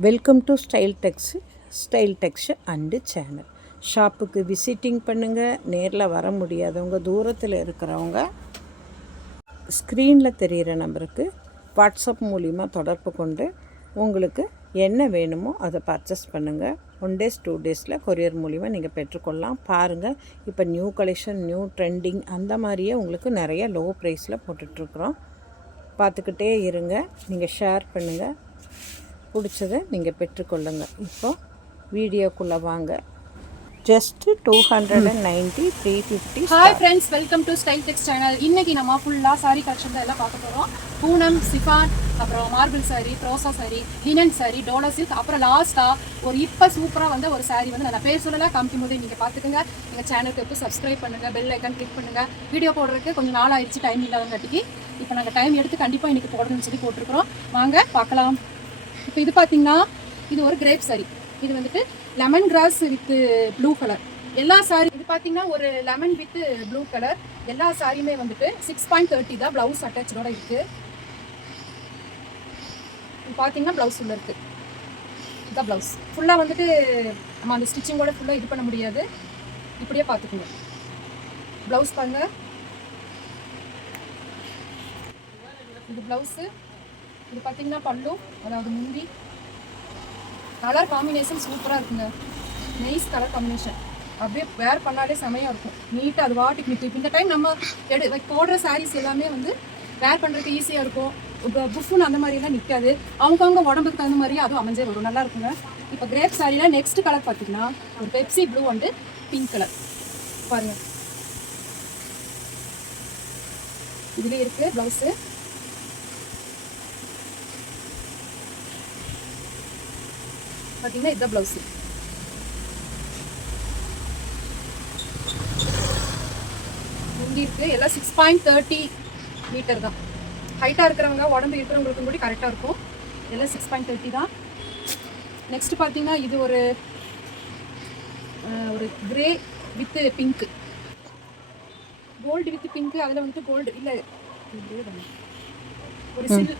Welcome to style decks and channel. ஷாப்புக்கு visiting பண்ணுங்கள். நேரில் வர முடியாதவங்க, தூரத்தில் இருக்கிறவங்க ஸ்க்ரீனில் தெரிகிற நம்பருக்கு வாட்ஸ்அப் மூலிமா தொடர்பு கொண்டு உங்களுக்கு என்ன வேணுமோ அதை பர்ச்சேஸ் பண்ணுங்கள். 1 days 2 days கொரியர் மூலிமா நீங்கள் பெற்றுக்கொள்ளலாம். பாருங்கள், இப்போ நியூ கலெக்ஷன், நியூ ட்ரெண்டிங் அந்த மாதிரியே உங்களுக்கு நிறைய லோ ப்ரைஸில் போட்டுட்ருக்குறோம். பார்த்துக்கிட்டே இருங்க. நீங்கள் ஷேர் பண்ணுங்கள். பிடிச்சதை நீங்கள் பெற்றுக்கொள்ளுங்கள். இப்போ வீடியோக்குள்ளே வாங்க. Just 290, 350. Hi friends, welcome to style tex channel. இன்னைக்கு நம்ம ஃபுல்லாக சாரீ கலெக்ஷன் தான் எல்லாம் பார்க்க போகிறோம். பூனம், சிஃபான், அப்புறம் மார்பிள் சாரீ, ப்ரோசா சாரீ, லினன் சாரீ, டோலா சில்க், அப்புறம் லாஸ்ட்டாக ஒரு இப்போ சூப்பராக வந்து ஒரு சாரீ வந்து நான் பேர் சொல்லலாம் காமிக்கும் போதே நீங்கள் பார்த்துக்குங்க. எங்கள் சேனலுக்கு இப்போ சப்ஸ்கிரைப் பண்ணுங்கள், பெல் ஐக்கான் கிளிக் பண்ணுங்கள். வீடியோ போடுறதுக்கு கொஞ்சம் நாள் ஆயிடுச்சு, டைம் இல்லாதங்காட்டிக்கு இப்போ நாங்கள் டைம் எடுத்து கண்டிப்பாக இன்றைக்கி போடணும்னு சொல்லி போட்டிருக்கிறோம். வாங்க பார்க்கலாம். இப்போ இது பார்த்தீங்கன்னா இது ஒரு கிரேப் சாரி. இது வந்துட்டு lemon grass with blue colour. எல்லா சாரி இது பார்த்தீங்கன்னா ஒரு லெமன் வித் ப்ளூ கலர். எல்லா சாரியுமே வந்துட்டு 6.30 தான் ப்ளவுஸ் அட்டாச்சோட இருக்குது. இது பார்த்தீங்கன்னா ப்ளவுஸ் உள்ள இருக்குது. இதுதான் ப்ளவுஸ். ஃபுல்லாக வந்துட்டு நம்ம அந்த ஸ்டிச்சிங்கோட ஃபுல்லாக இது பண்ண முடியாது. இப்படியே பார்த்துக்கோங்க. ப்ளவுஸ் பாருங்க, இது ப்ளவுஸு. இது பார்த்தீங்கன்னா பல்லு, அதாவது முந்தி. கலர் காம்பினேஷன் சூப்பராக இருக்குங்க. Nice colour combination. அப்படியே வேர் பண்ணாலே செமையாக இருக்கும். நீட்டாக அது வாட்டிக்கு நிற்கும். இந்த டைம் நம்ம போடுற சாரீஸ் எல்லாமே வந்து வேர் பண்ணுறதுக்கு ஈஸியாக இருக்கும். இப்போ புஃபுன்னு அந்த மாதிரிலாம் நிற்காது. அவங்கவுங்க உடம்புக்கு தகுந்த மாதிரியே அதுவும் அமைஞ்சே வரும். நல்லா இருக்குங்க. இப்போ கிரேப் சாரியில் நெக்ஸ்ட் கலர் பார்த்தீங்கன்னா ஒரு Pepsi blue and pink colour பாருங்கள். இதுலேயே இருக்குது ப்ளவுஸு. பார்த்தீங்கன்னா இதுதான் ப்ளவுஸு. முந்தி இருக்குது. எல்லாம் 6.30 மீட்டர் தான். ஹைட்டாக இருக்கிறவங்க, உடம்பு இருக்கிறவங்களுக்கும் கூட கரெக்டாக இருக்கும். எல்லாம் 6.30 தான். நெக்ஸ்ட் பார்த்தீங்கன்னா இது ஒரு grey with pink, gold with pink. அதில் வந்துட்டு கோல்டு இல்லை,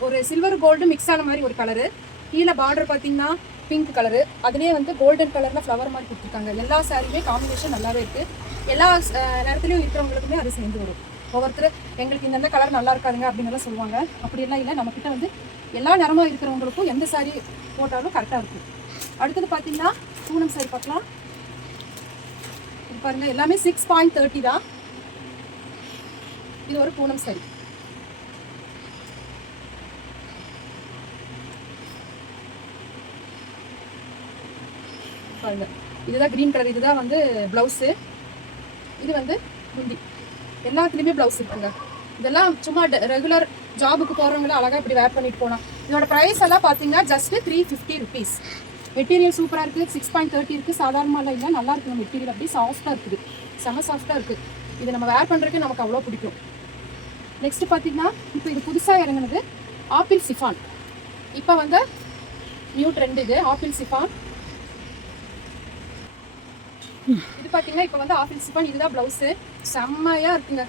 ஒரு சில்வர் கோல்டு மிக்ஸ் ஆன மாதிரி ஒரு கலரு. கீழே பார்டர் பார்த்தீங்கன்னா பிங்க் கலரு. அதுலேயே வந்து கோல்டன் கலரில் ஃப்ளவர் மாதிரி கொடுத்துருக்காங்க. எல்லா சாரியுமே காம்பினேஷன் நல்லாவே இருக்குது. எல்லா நேரத்துலையும் இருக்கிறவங்களுக்குமே அது சேர்ந்து வரும். ஒவ்வொருத்தர் எங்களுக்கு இந்த கலர் நல்லா இருக்காதுங்க அப்படின்னுலாம் சொல்லுவாங்க. அப்படியெல்லாம் இல்லை. நம்மக்கிட்ட வந்து எல்லா நிறமாக இருக்கிறவங்களுக்கும் எந்த சாரி போட்டாலும் கரெக்டாக இருக்கும். அடுத்தது பார்த்தீங்கன்னா பூனம் சாரி பார்க்கலாம். இது பாருங்கள், எல்லாமே 6.30 தான். இது ஒரு பூனம் சாரி. பாருங்க, இதுதான் க்ரீன் கலர். இதுதான் வந்து ப்ளவுஸு. இது வந்து முந்தி. எல்லாத்துலேயுமே ப்ளவுஸ் இருக்குங்க. இதெல்லாம் சும்மா ரெகுலர் ஜாபுக்கு போகிறவங்களும் அழகாக இப்படி வேர் பண்ணிட்டு போகலாம். இதோட ப்ரைஸ் எல்லாம் பார்த்தீங்கன்னா ஜஸ்ட் 350 ருபீஸ். மெட்டீரியல் சூப்பராக இருக்குது. 6.30 இருக்குது. சாதாரணமாக இல்லை, நல்லா இருக்குது. மெட்டீரியல் அப்படியே சாஃப்டாக இருக்குது. செம்ம சாஃப்டாக இருக்குது. இது நம்ம வேர் பண்ணுறதுக்கு நமக்கு அவ்வளோ பிடிக்கும். நெக்ஸ்ட் பார்த்தீங்கன்னா இப்போ இது புதுசாக இறங்குனது ஆப்பிள் சிஃபான். இப்போ வந்து நியூ ட்ரெண்ட் இது ஆப்பிள் சிஃபான். இது பார்த்தீங்கன்னா இப்போ வந்து ஆப்பிள் சிஃபான். இதுதான் ப்ளவுஸு. செம்மையாக இருக்குங்க.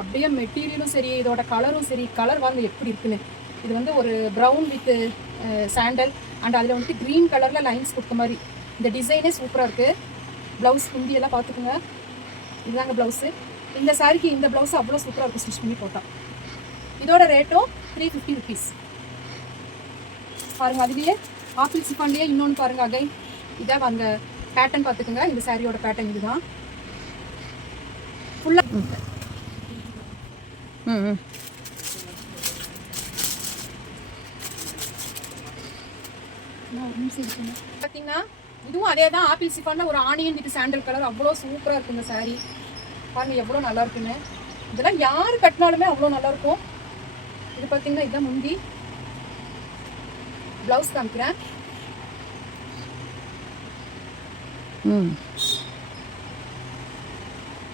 அப்படியே மெட்டீரியலும் சரி, இதோட கலரும் சரி. கலர் வாங்க எப்படி இருக்குன்னு. இது வந்து ஒரு ப்ரௌன் வித் சாண்டல் அண்ட் அதில் வந்துட்டு க்ரீன் கலரில் லைன்ஸ் கொடுத்த மாதிரி. இந்த டிசைனே சூப்பராக இருக்குது. ப்ளவுஸ் ஹிந்தியெல்லாம் பார்த்துக்குங்க. இதுதாங்க ப்ளவுஸு. இந்த சாரிக்கு இந்த ப்ளவுஸ் அவ்வளோ சூப்பராக இருக்கும் ஸ்டிச் பண்ணி போட்டால். இதோட ரேட்டும் 350 ருபீஸ். பாருங்கள், அதுலேயே ஆப்பிள் சிஃபான்லேயே இன்னொன்று பாருங்கள். அகைன் இதான் அந்த பேட்டர்ன் பார்த்துக்குங்க. இந்த சாரியோட பேட்டர்ன் இதுதான். ஃபுல்லாக பார்த்தீங்கன்னா இதுவும் அதே தான். ஆப்பிள் சிஃபான்ல ஒரு ஆனியன் வித் சாண்டல் கலர். அவ்வளோ சூப்பராக இருக்குங்க சாரி. பாருங்கள் எவ்வளோ நல்லா இருக்குன்னு. இதெல்லாம் யார் கட்டினாலுமே அவ்வளோ நல்லாயிருக்கும். இது பார்த்தீங்கன்னா இதுதான் முந்தி. ப்ளவுஸ் காமிக்கிறேன்.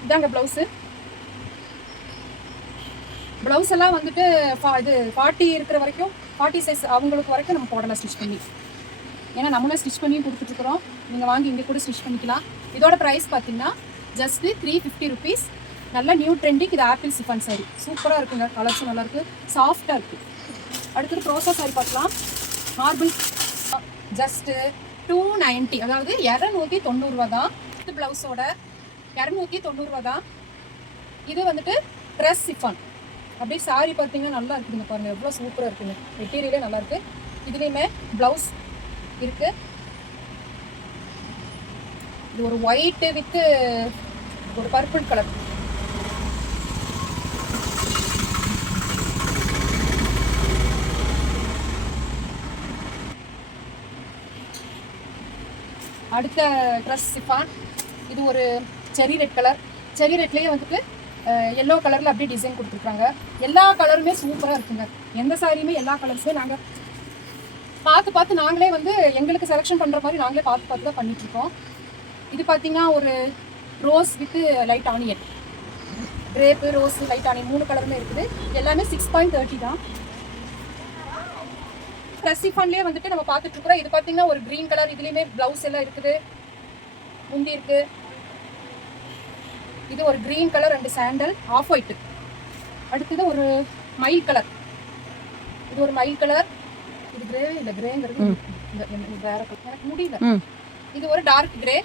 இதாங்க ப்ளவுஸு. ப்ளவுஸ் எல்லாம் வந்துட்டு இது 40 இருக்கிற வரைக்கும், 40 சைஸ் அவங்களுக்கு வரைக்கும் நம்ம போடலாம் ஸ்டிச் பண்ணி. ஏன்னா நம்மளே ஸ்டிச் பண்ணி கொடுத்துட்ருக்குறோம். நீங்கள் வாங்கி இங்கே கூட ஸ்டிச் பண்ணிக்கலாம். இதோட ப்ரைஸ் பார்த்தீங்கன்னா ஜஸ்ட்டு 350 ருபீஸ். நல்ல நியூ ட்ரெண்டிங். இது ஆப்பிள் சிஃபான் சாரி. சூப்பராக இருக்குங்க. கலர்ஸும் நல்லாயிருக்கு, சாஃப்டாக இருக்குது. அடுத்தது ப்ரோசா சாரி பார்க்கலாம். மார்பிள் ஜஸ்ட்டு 290, அதாவது 290 ரூபா தான். ப்ளவுஸோட 290 ரூபா தான். இது வந்துட்டு ட்ரெஸ் சிஃபான். அப்படியே சாரி பார்த்தீங்கன்னா நல்லா இருக்குதுங்க, பாருங்கள் எவ்வளோ சூப்பராக இருக்குங்க, மெட்டீரியலே நல்லா இருக்குது. இதுலேயுமே ப்ளவுஸ் இருக்குது. இது ஒரு ஒயிட்டு வித்து ஒரு பர்பிள் கலர். அடுத்த ட்ரெஸ் சிஃபான். இது ஒரு செரி ரெட் கலர். செரி ரெட்லேயே வந்துட்டு எல்லோ கலரில் அப்படியே டிசைன் கொடுத்துருக்காங்க. எல்லா கலருமே சூப்பராக இருக்குங்க. எந்த சாரியுமே எல்லா கலர்ஸுமே நாங்கள் பார்த்து நாங்களே வந்து எங்களுக்கு செலெக்ஷன் பண்ணுற மாதிரி நாங்களே பார்த்து தான் பண்ணிகிட்ருக்கோம். இது பார்த்திங்கன்னா ஒரு rose with light onion, crepe, rose, light onion 3 கலருமே இருக்குது. எல்லாமே 6.30 தான். ட்ரெஸ் சிஃபான்லேயே வந்துட்டு நம்ம பார்த்துட்ருக்குறோம். இது பார்த்திங்கன்னா ஒரு க்ரீன் கலர். இதுலேயுமே ப்ளவுஸ் எல்லாம் இருக்குது, முந்தி இருக்குது. இது ஒரு green colour and sandal, of white. அடுத்தது ஒரு மயில் கலர். இது ஒரு மயில் கலர். இது கிரே இல்லை, கிரேங்கிறது வேற கலர், எனக்கு முடியல. இது ஒரு டார்க் கிரே.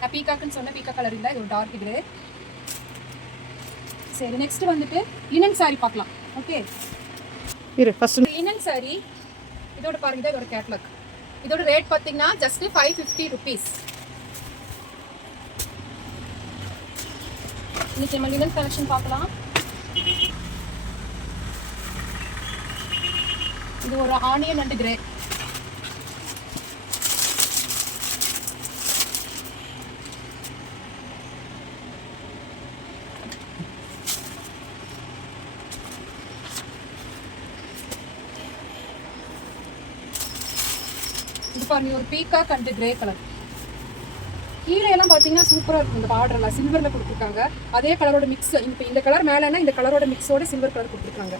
நான் பீகாக்குன்னு சொன்ன பீக்கா கலர் இல்லை, இது ஒரு டார்க் கிரே. சரி, நெக்ஸ்ட் வந்துட்டு லினன் சாரி பார்க்கலாம். ஓகே, லினன் சாரி இதோட பாருங்க, இதோட கேட்லாக். இதோட ரேட் பார்த்தீங்கன்னா ஜஸ்ட் 550 rupees. இன்னைக்கு நம்ம லினன் கலெக்ஷன் பார்க்கலாம். இது ஒரு ஆனியன் அண்ட் கிரே. இது பாருங்க, ஒரு பீகாக் அண்ட் கிரே கலர். கீழே எல்லாம் பார்த்தீங்கன்னா சூப்பராக இருக்கும். இந்த பார்டர்லாம் சில்வரில் கொடுத்துருக்காங்க. அதே கலரோட மிக்ஸ். இப்போ இந்த கலர் மேலேனா இந்த கலரோட மிக்ஸோட சில்வர் கலர் கொடுத்துருக்காங்க.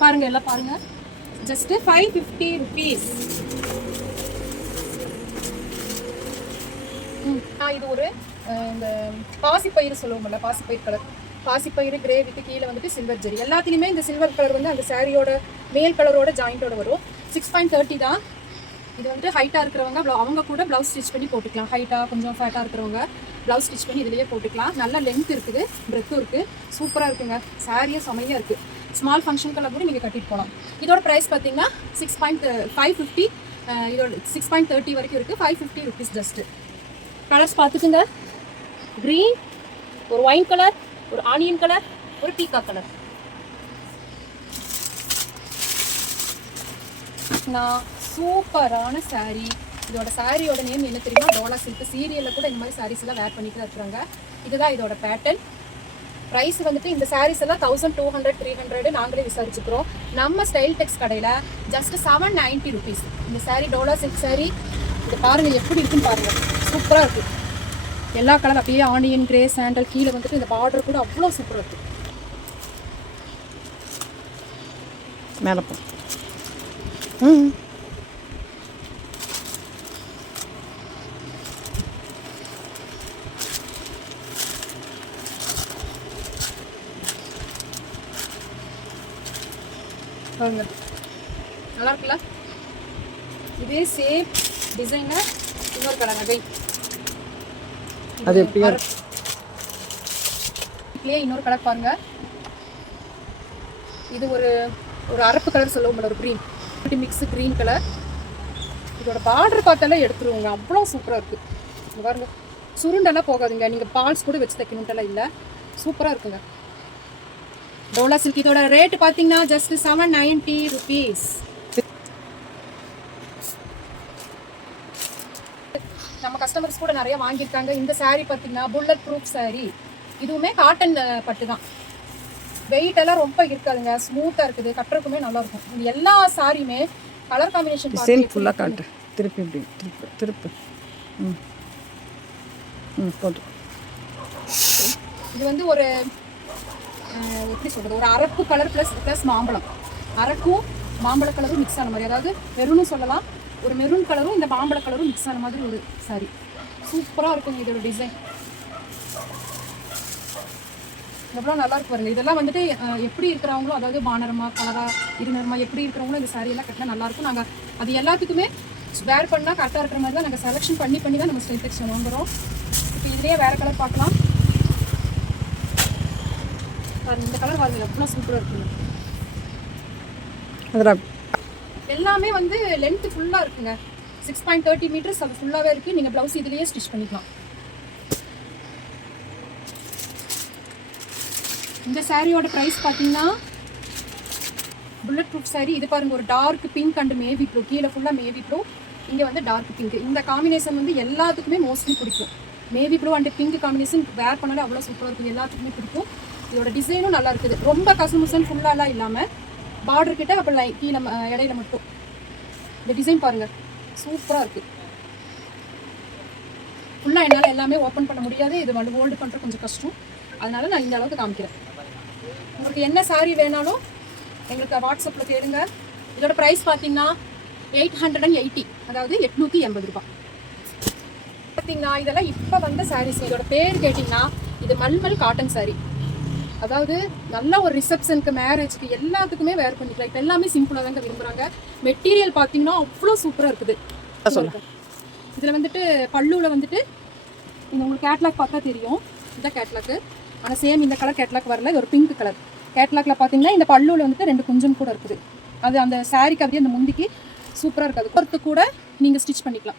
பாருங்கள், எல்லாம் பாருங்கள். Just 550 rupees. இது ஒரு இந்த பாசிப்பயிறு சொல்லுவோம்ல, பாசிப்பயிறு கலர். பாசிப்பயிறு கிரே வித்து கீழே வந்துட்டு சில்வர் ஜெரி. எல்லாத்துலேயுமே இந்த சில்வர் கலர் வந்து அந்த சாரியோட மேல் கலரோட ஜாயிண்டோட வரும். 6.30 தான். இது வந்து ஹைட்டாக இருக்கிறவங்க அவங்க கூட ப்ளவுஸ் ஸ்டிச் பண்ணி போட்டுக்கலாம். ஹைட்டாக கொஞ்சம் ஃபேட்டாக இருக்கிறவங்க ப்ளவுஸ் ஸ்டிச் பண்ணி இதிலேயே போட்டுக்கலாம். நல்ல லென்த் இருக்குது, பிரெத்தும் இருக்குது, சூப்பராக இருக்குங்க. சாரியே செமையாக இருக்குது. ஸ்மால் ஃபங்க்ஷனுக்கெல்லாம் கூட நீங்கள் கட்டிட்டு போகலாம். இதோட ப்ரைஸ் பார்த்தீங்கன்னா 550. இதோட 6.30 வரைக்கும் இருக்குது. 550 rupees ஜஸ்ட்டு. கலர்ஸ் பார்த்துக்குங்க. க்ரீன், ஒரு ஒயின் கலர், ஒரு ஆனியன் கலர், ஒரு பீகா கலர். நான் சூப்பரான சாரீ. இதோட சாரியோட நேம் என்ன தெரியுமா? டோலா சில்க். சீரியலில் கூட இந்த மாதிரி சாரீஸ் எல்லாம் வேர் பண்ணிட்டு தான் இருக்கிறாங்க. இதுதான் இதோட பேட்டர்ன். ப்ரைஸ் வந்துட்டு இந்த சாரீஸ் எல்லாம் 1200, 300 நாங்களே விசாரிச்சுக்கிறோம். நம்ம ஸ்டைல் டெக்ஸ் கடையில் ஜஸ்ட் 790 rupees. இந்த சாரீ டோலா சில்க் சாரீ. இது பாருங்கள் எப்படி இருக்குன்னு பாருங்கள், சூப்பராக இருக்குது. எல்லா கலர் அப்படியே ஆனியன், கிரே, சாண்டல். கீழே வந்துட்டு இந்த பார்டர் கூட அவ்வளோ சூப்பராக இருக்குது. மேலே போ. பாருங்க, நல்லா இருக்குல்ல? இதே சேம் டிசைனர் இன்னொரு கலர் நகை. அது எப்படியா இன்னொரு கலர் பாருங்க. இது ஒரு ஒரு அரப்பு கலர் சொல்லுவோம், ஒரு க்ரீன் மிக்ஸ் க்ரீன் கலர். இதோட பார்டர் பார்த்தாலே எடுத்துருவோங்க, அவ்வளோ சூப்பராக இருக்குது. இங்கே பாருங்க, சுருண்டெல்லாம் போகாதுங்க. நீங்கள் பால்ஸ் கூட வச்சு தைக்கணுன்ட்டெல்லாம் இல்லை, சூப்பராக இருக்குங்க. டோலா சில்க். இதோட ரேட் பார்த்தீங்கன்னா ஜஸ்ட் 790 rupees. நம்ம கஸ்டமர்ஸ் கூட நிறைய வாங்கியிருக்காங்க. இந்த சாரீ பார்த்தீங்கன்னா புல்லட் ப்ரூஃப் சாரீ. இதுவுமே காட்டன் பட்டு தான். வெயிட் எல்லாம் ரொம்ப இருக்காதுங்க, ஸ்மூத்தாக இருக்குது, கட்டுறதுக்குமே நல்லா இருக்கும். இது எல்லா சாரியுமே கலர் காம்பினேஷன் டிசைன் ஃபுல்லாக காட்டு. திருப்பி இப்படி திருப்பு. போதும். இது வந்து ஒரு எப்படி சொல்கிறது, ஒரு அரப்பு கலர் ப்ளஸ் மாம்பழம். அரக்கும் மாம்பழ கலரும் மிக்ஸ் ஆன மாதிரி, அதாவது மெரூனும் சொல்லலாம், ஒரு மெரூன் கலரும் இந்த மாம்பழ கலரும் மிக்ஸ் ஆன மாதிரி ஒரு சாரி. சூப்பராக இருக்குங்க இதோட டிசைன். எவ்வளோ நல்லா இருக்கு பாருங்க. இதெல்லாம் வந்துட்டு எப்படி இருக்கிறவங்களோ, அதாவது பானரமா, கலரா, இருநரமா எப்படி இருக்கிறவங்களும் இந்த சாரியெல்லாம் கட்டினா நல்லாயிருக்கும். நாங்கள் அது எல்லாத்துக்குமே வேர் பண்ணால் கரெக்டாக இருக்கிற மாதிரி தான் நாங்கள் செலெக்ஷன் பண்ணி தான் நம்ம ஸ்டைல் டெக்ஸ்டைல் வாங்குகிறோம். இப்போ இதுலேயே வேறு கலர் பார்க்கலாம். இந்த கலர் வாங்க எவ்வளோ சூப்பராக இருக்குங்க. அதில் எல்லாமே வந்து லென்த்து ஃபுல்லாக இருக்குங்க. 6.30 மீட்டர்ஸ் அது ஃபுல்லாகவே இருக்குது. நீங்கள் ப்ளவுஸ் இதுலேயே ஸ்டிச் பண்ணிக்கலாம். இந்த சாரியோட ப்ரைஸ் பார்த்தீங்கன்னா புல்லட் ப்ரூஃப் சாரி. இது பாருங்கள், ஒரு டார்க் பிங்க் அண்ட் மேவி ப்ளூ. கீழே ஃபுல்லாக மேவி ப்ளூ, இங்கே வந்து டார்க் பிங்க். இந்த காம்பினேஷன் வந்து எல்லாத்துக்குமே மோஸ்ட்லி பிடிக்கும். மேவி ப்ளூ அண்ட் பிங்க் காம்பினேஷன் வேர் பண்ணாலே அவ்வளோ சூப்பராக இருக்குது. எல்லாத்துக்குமே பிடிக்கும். இதோட டிசைனும் நல்லா இருக்குது. ரொம்ப கசுமுசன் ஃபுல்லாலாம் இல்லாமல் பார்டர் கிட்ட அப்புறம் கீழே இடையில மட்டும் இந்த டிசைன் பாருங்கள், சூப்பராக இருக்குது. ஃபுல்லாக என்னால் எல்லாமே ஓப்பன் பண்ண முடியாது. இது வந்து ஹோல்டு பண்ணுற கொஞ்சம் கஷ்டம். அதனால நான் இந்த அளவுக்கு காமிக்கிறேன். உங்களுக்கு என்ன சாரீ வேணாலும் எங்களுக்கு வாட்ஸ்அப்பில் கேளுங்க. இதோட ப்ரைஸ் பார்த்தீங்கன்னா 880, அதாவது 880 ரூபாய். பார்த்தீங்கன்னா இதெல்லாம் இப்போ வந்த சாரீஸ். இதோட பேர் கேட்டிங்கன்னா இது மல்மல் காட்டன் சாரீ. அதாவது நல்ல ஒரு ரிசப்ஷனுக்கு, மேரேஜ்க்கு எல்லாத்துக்குமே வேர் பண்ணிக்கலாம். இப்போ எல்லாமே சிம்பிளாக தாங்க விரும்புகிறாங்க. மெட்டீரியல் பார்த்தீங்கன்னா அவ்வளோ சூப்பராக இருக்குது. இதில் வந்துட்டு பல்லுவில் வந்துட்டு இந்த உங்களுக்கு கேட்லாக் பார்த்தா தெரியும். இந்த கேட்லாக்கு ஆனால் சேம் இந்த கலர் கேட்லாக் வரல. இது ஒரு பிங்க் கலர் கேட்லாக்ல பார்த்தீங்கன்னா இந்த பல்லுவில் வந்துட்டு 2 குஞ்சம் கூட இருக்குது. அது அந்த சாரீக்கு அப்படியே அந்த முந்திக்கு சூப்பராக இருக்குது. அது கூட நீங்கள் ஸ்டிச் பண்ணிக்கலாம்.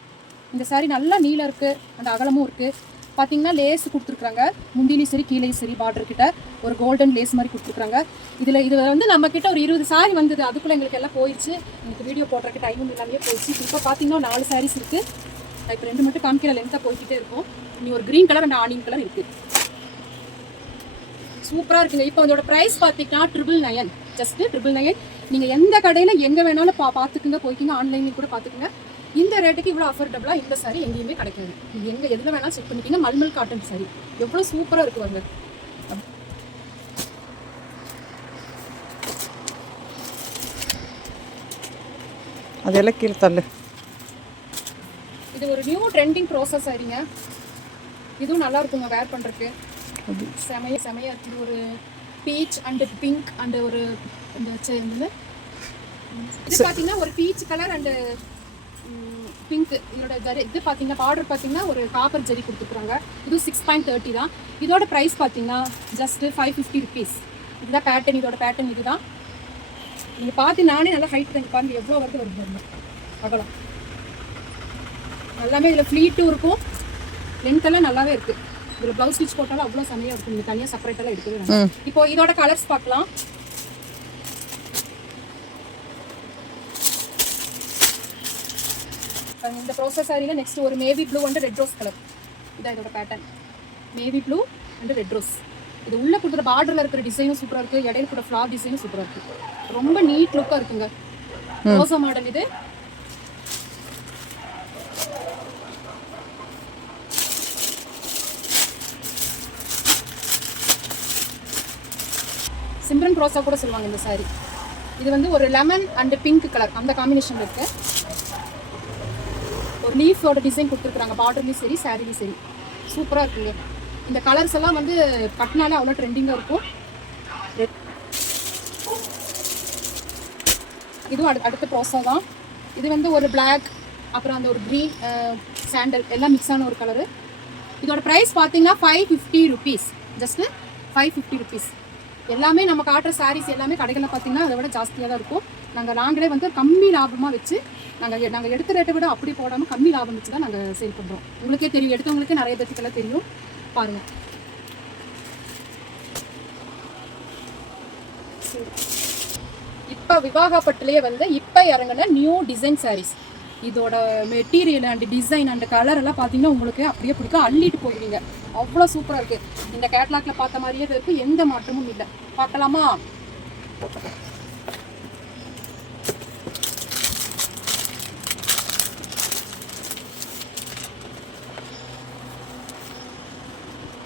இந்த சாரீ நல்லா நீளம் இருக்குது, அந்த அகலமும் இருக்குது. பார்த்தீங்கன்னா லேஸ் கொடுத்துருக்குறாங்க. முந்திலையும் சரி கீழேயும் சரி பார்டர் கிட்ட ஒரு கோல்டன் லேஸ் மாதிரி கொடுத்துருக்குறாங்க. இது வந்து நம்ம கிட்ட ஒரு 20 சாரீ வந்தது. அதுக்குள்ளே எங்களுக்கு எல்லாம் போயிடுச்சு. எனக்கு வீடியோ போடுறதுக்கு டைமும் எல்லாமே போயிடுச்சு. இப்போ பார்த்தீங்கன்னா 4 சாரீஸ் இருக்குது. நான் இப்போ 2 மட்டும் காமிக்கிற லென்த்தாக போய்கிட்டே இருக்கும். இனி ஒரு green colour and onion colour இருக்குது. சூப்பராக இருக்குங்க. இப்போ அதோட ப்ரைஸ் பார்த்தீங்கன்னா 999, ஜஸ்ட்டு 999. நீங்கள் எந்த கடையில் எங்கே வேணாலும் பார்த்துக்குங்க, போய்க்கிங்க. ஆன்லைன்லேயும் கூட பார்த்துக்குங்க. இந்த ரேட்டுக்கு இவ்வளோ அஃபோர்டபுளாக இந்த சாரீ எங்கேயுமே கிடைக்காது. நீங்கள் எங்கே எதில் வேணாலும் செக் பண்ணிக்கிங்க. மல்மல் காட்டன் சாரீ எவ்வளோ சூப்பராக இருக்குது வாங்க. அதெல்லாம் கீழே தள்ளு. இது ஒரு நியூ ட்ரெண்டிங் ப்ராசஸ் சாரீங்க. இதுவும் நல்லா இருக்குங்க வேர் பண்ணுறதுக்கு. செமையாக இருக்குது. ஒரு பீச் அண்டு பிங்க் அண்டு ஒரு இது பார்த்தீங்கன்னா ஒரு பீச் கலர் அண்டு பிங்க். இதோட ஜரி இது பார்த்தீங்கன்னா பார்டர் பார்த்தீங்கன்னா ஒரு காப்பர் ஜரி கொடுத்துருக்குறாங்க. இது 6.30 தான். இதோட ப்ரைஸ் பார்த்தீங்கன்னா ஜஸ்ட்டு 550 ருபீஸ். இதுதான் பேட்டர்ன். இதோட பேட்டர்ன் இது தான். நீங்கள் பார்த்து நானே நல்லா ஹைட் பண்ணி பாருங்கள் எவ்வளோ வருது அகலம். எல்லாமே இதில் ஃப்ளீட்டும் இருக்கும். லென்த்தெல்லாம் நல்லாவே இருக்குது. இதில் ப்ளவுஸ் ஸ்டிச் போட்டாலும் அவ்வளோ செமையாக இருக்கும். நீங்கள் தனியாக செப்பரேட்டெல்லாம் எடுக்கவே வேண்டாம். இப்போ இதோட கலர்ஸ் பார்க்கலாம். இந்த ப்ராசஸ் சாரியில் நெக்ஸ்ட் ஒரு மேவி blue and red rose colour. இதான் இதோட பேட்டர்ன். மேவி ப்ளூ அண்ட் ரெட் ரோஸ். இது உள்ளே கொடுக்குற பார்டரில் இருக்கிற டிசைனும் சூப்பராக இருக்குது. இடையில கூட ஃப்ளார் டிசைனும் சூப்பராக இருக்குது. ரொம்ப நீட் லுக்காக இருக்குங்க. ரோசா மாடல் இது. சிம்ரன் ரோசா கூட சொல்லுவாங்க இந்த சாரி. இது வந்து ஒரு லெமன் அண்ட் பிங்க் கலர் அந்த காம்பினேஷன் இருக்கு. ஒரு லீஃபோட டிசைன் கொடுத்துருக்குறாங்க. பார்டர்லையும் சரி சாரிலையும் சரி சூப்பராக இருக்குங்க. இந்த கலர்ஸ் எல்லாம் வந்து கட்டினாலே அவ்வளோ ட்ரெண்டிங்காக இருக்கும். இதுவும் அடுத்த ப்ராசஸ் தான். இது வந்து ஒரு பிளாக் அப்புறம் அந்த ஒரு க்ரீன் சாண்டல் எல்லாம் மிக்ஸ் ஆன ஒரு கலரு. இதோட ப்ரைஸ் பார்த்தீங்கன்னா 550 ருபீஸ். Just 550 rupees. எல்லாமே நம்ம காட்டுற சாரீஸ் எல்லாமே கடைகளில் பார்த்தீங்கன்னா அதை விட ஜாஸ்தியாக தான் இருக்கும். நாங்களே வந்து கம்மி லாபமாக வச்சு நாங்கள் எடுத்த ரேட்டை விட அப்படி போடாமல் கம்மி லாபம் வச்சு தான் நாங்கள் சேல் பண்ணுறோம். உங்களுக்கே தெரியும், எடுத்தவங்களுக்கே நிறைய பேத்துக்கெல்லாம் தெரியும். பாருங்கள். இப்போ விவாகப்பட்டுலேயே வந்து இப்போ இறங்கின நியூ டிசைன் சாரீஸ். இதோட material and design and colour எல்லாம் பார்த்தீங்கன்னா உங்களுக்கு அப்படியே பிடிக்கும். அள்ளிட்டு போடுவீங்க. அவ்வளோ சூப்பராக இருக்குது. இந்த கேட்லாக்ல பார்த்த மாதிரியே இருக்குது. எந்த மாற்றமும் இல்லை. பார்க்கலாமா?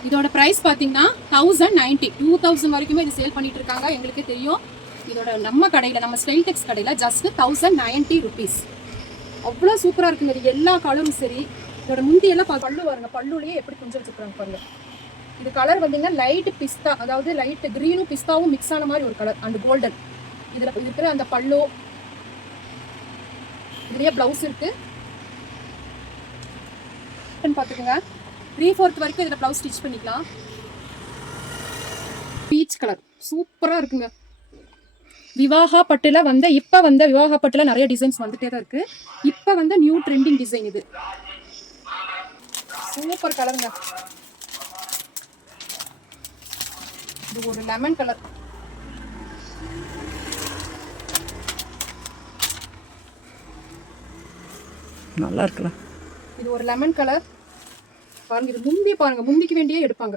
இதோட ப்ரைஸ் பார்த்தீங்கன்னா 1090, 2000 வரைக்குமே இது சேல் பண்ணிட்டு இருக்காங்க. எங்களுக்கே தெரியும். இதோட நம்ம கடையில், நம்ம ஸ்டைல் டெக்ஸ் கடையில் ஜஸ்ட் 1090 ருபீஸ். அவ்வளோ சூப்பராக இருக்குங்க. இது எல்லா கலரும் சரி. இதோட முந்தியெல்லாம் பல்லு வருங்க. பல்லுலேயே எப்படி கொஞ்சம் வச்சுருக்காங்க பாருங்க. இது கலர் பார்த்தீங்கன்னா லைட் பிஸ்தா, அதாவது லைட் க்ரீனும் பிஸ்தாவும் மிக்ஸ் ஆன மாதிரி ஒரு கலர் அண்ட் கோல்டன். இதில் இருக்கிற அந்த பல்லு இதுலேயே ப்ளவுஸ் இருக்குது. பேட்டர்ன் பார்த்துக்கோங்க. 3/4 வரைக்கும் இதில் ப்ளவுஸ் ஸ்டிச் பண்ணிக்கலாம். பீச் கலர் சூப்பராக இருக்குங்க. விவாகா பட்டுல வந்து இப்போ வந்து விவாகா பட்டுல நிறைய டிசைன்ஸ் வந்துட்டே தான் இருக்குது. இப்போ வந்து நியூ ட்ரெண்டிங் டிசைன் இது. சூப்பர் கலருங்க. இது ஒரு லெமன் கலர். நல்லா இருக்கலாம். இது ஒரு லெமன் கலர் பாருங்க. இது முந்தி பாருங்க, முந்திக்கு வேண்டியே எடுப்பாங்க.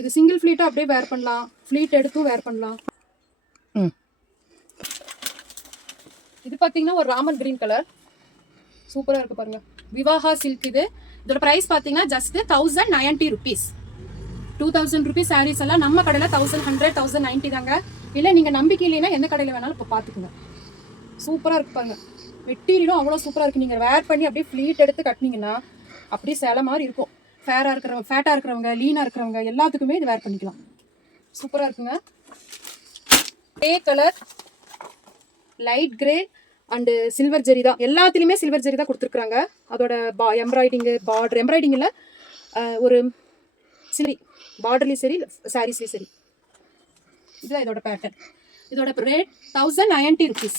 இது சிங்கிள் ஃப்ளீட்டாக அப்படியே வேர் பண்ணலாம், ஃப்ளீட் எடுத்தும் வேர் பண்ணலாம். இது பார்த்தீங்கன்னா ஒரு ராமர் கிரீன் கலர் சூப்பராக இருக்குது பாருங்க. விவாகா சில்க் இது. இதோட ப்ரைஸ் பார்த்தீங்கன்னா ஜஸ்ட் 1090 rupees. 2000 rupees சாரீஸ் எல்லாம் நம்ம கடையில் 1100, 1090 தாங்க. இல்லை நீங்கள் நம்பிக்கை இல்லைன்னா எந்த கடையில் வேணாலும் இப்போ பார்த்துக்குங்க. சூப்பராக இருக்கு பாருங்க. மெட்டீரியலும் அவ்வளோ சூப்பராக இருக்குது. நீங்கள் வேர் பண்ணி அப்படியே ஃப்ளீட் எடுத்து கட்டினீங்கன்னா அப்படியே சேலை மாதிரி இருக்கும். ஃபேட்டாக இருக்கிறவங்க லீனாக இருக்கிறவங்க எல்லாத்துக்குமே இது வேர் பண்ணிக்கலாம். சூப்பராக இருக்குங்க. Grey colour, light grey and silver zari தான். எல்லாத்துலேயுமே சில்வர் ஜெரி தான் கொடுத்துருக்குறாங்க. அதோட எம்ப்ராய்டிங்கு பார்டர் எம்ப்ராய்டிங்கில் ஒரு சரி பார்டர்லேயும் சரி சாரீஸ்லேயும் சரி. இதுதான் இதோட பேட்டர்ன். இதோட ரேட் 1090 rupees.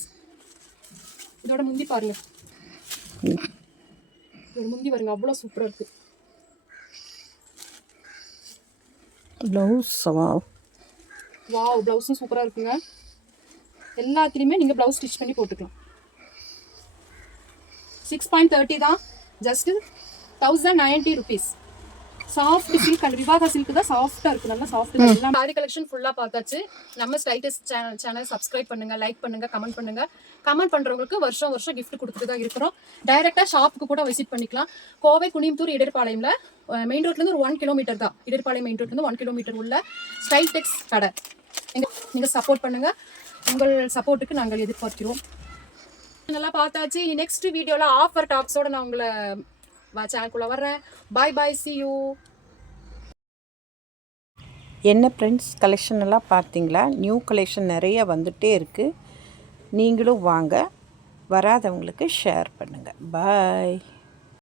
இதோட முந்தி பாருங்க. இதோட முந்தி பாருங்க, அவ்வளோ சூப்பராக இருக்குது. ப்ளவுஸ் வாவ், ப்ளவுஸும் சூப்பராக இருக்குங்க. எல்லாத்துலேயுமே நீங்கள் ப்ளவுஸ் ஸ்டிச் பண்ணி போட்டுக்கலாம். 6.30 தான், just 1090 rupees. Soft silk and Vivaha silk தான் சாஃப்டாக இருக்குது. நல்லா சாஃப்ட். எல்லாம் சாரி கலெக்ஷன் ஃபுல்லாக பார்த்தாச்சு. நம்ம ஸ்டைலிஸ்ட் சேனல் சப்ஸ்கிரைப் பண்ணுங்கள், லைக் பண்ணுங்கள், கமெண்ட் பண்ணுங்கள். கமெண்ட் பண்ணுறவங்களுக்கு வருஷம் கிஃப்ட் கொடுத்துட்டு தான் இருக்கிறோம். டைரெக்டாக ஷாப்புக்கு கூட விசிட் பண்ணிக்கலாம். கோவை குனியம்புத்தூர் இடர்பாளையமில் மெயின் ரோட்லேருந்து ஒரு 1 kilometer தான். இடர்பாளையம் மெயின் ரோட்லேருந்து 1 kilometer உள்ள ஸ்டைல் டெக்ஸ் கடை. நீங்கள் சப்போர்ட் பண்ணுங்கள். உங்கள் சப்போர்ட்டுக்கு நாங்கள் எதிர்பார்க்கிறோம். நல்லா பார்த்தாச்சு. நெக்ஸ்ட் வீடியோவில் ஆஃபர் டாப்ஸோட நான் உங்களை சேனலுக்குள்ளே வர்றேன். பாய் பாய், see you. என்ன ஃப்ரெண்ட்ஸ், கலெக்ஷன் எல்லாம் பார்த்தீங்களா? நியூ கலெக்ஷன் நிறைய வந்துகிட்டே இருக்குது. நீங்களும் வாங்க, வராதவங்களுக்கு ஷேர் பண்ணுங்கள். பாய்.